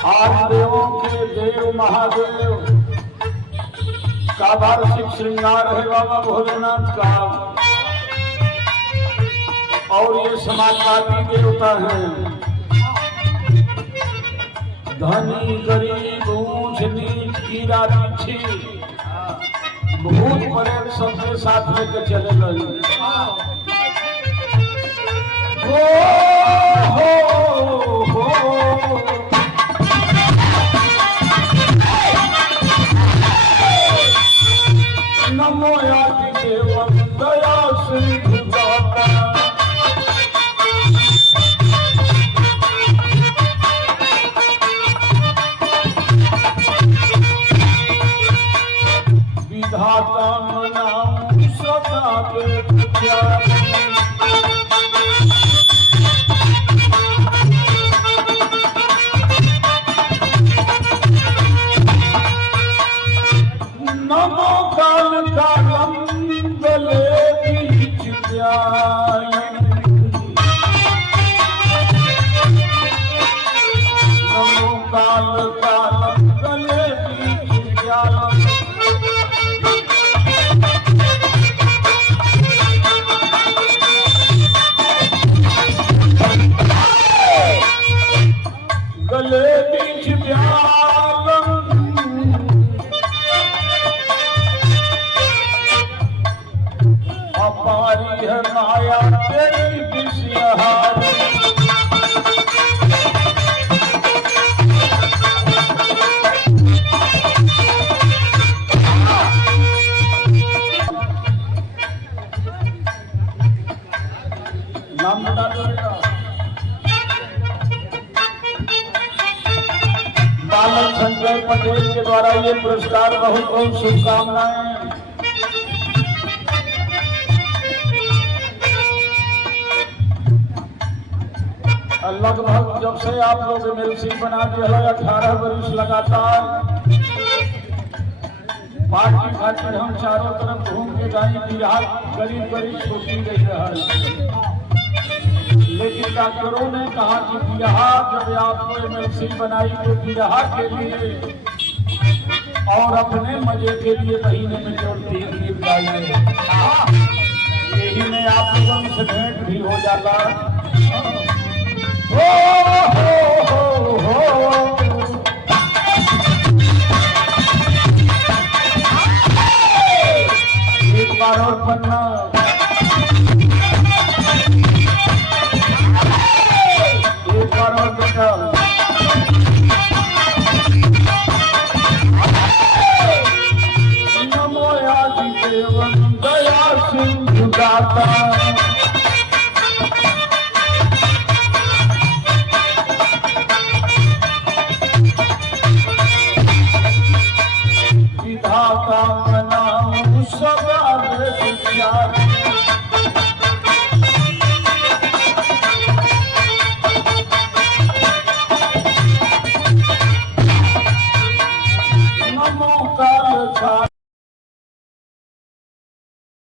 आज देवों के देव महादेव का वार्षिक श्रृंगार है बाबा भोलेनाथ का। और ये समाजवादी देवता हैं। धनी गरीब ऊंच नीच कीड़ा पीछे भूत प्रेत सबके साथ लेके चले गए। नमो आदि देव दया सिंधु दाता। विधाता मनाऊं सदा के प्यार। नमो काल कालम गले बीच प्याय। नमो काल कालम गले बीच प्याय। गले बीच प्यालम अपारी है माया तेरी विषयहारी। नाम बता दो बेटा। बालक संजय पटेल के द्वारा ये पुरस्कार बहुत बहुत शुभकामनाएं। लगभग जब से आप लोग एमएलसी बना दिया है 18 वर्ष लगातार पार्टी खातिर हम चारों तरफ घूम के गए। बिहार गरीब गरीब छोटी गई है, लेकिन डॉक्टरों ने कहा कि बिहार जब आपको एमएलसी बनाई तो बिहार के लिए और अपने मजे के लिए महीने में केवल 3 दिन गाइए। यही में आप लोगों से भेंट भी हो जाता। हो एक बार और पन्ना। एक बार और बेटा। नमो आदि देव दया सिंधु दाता।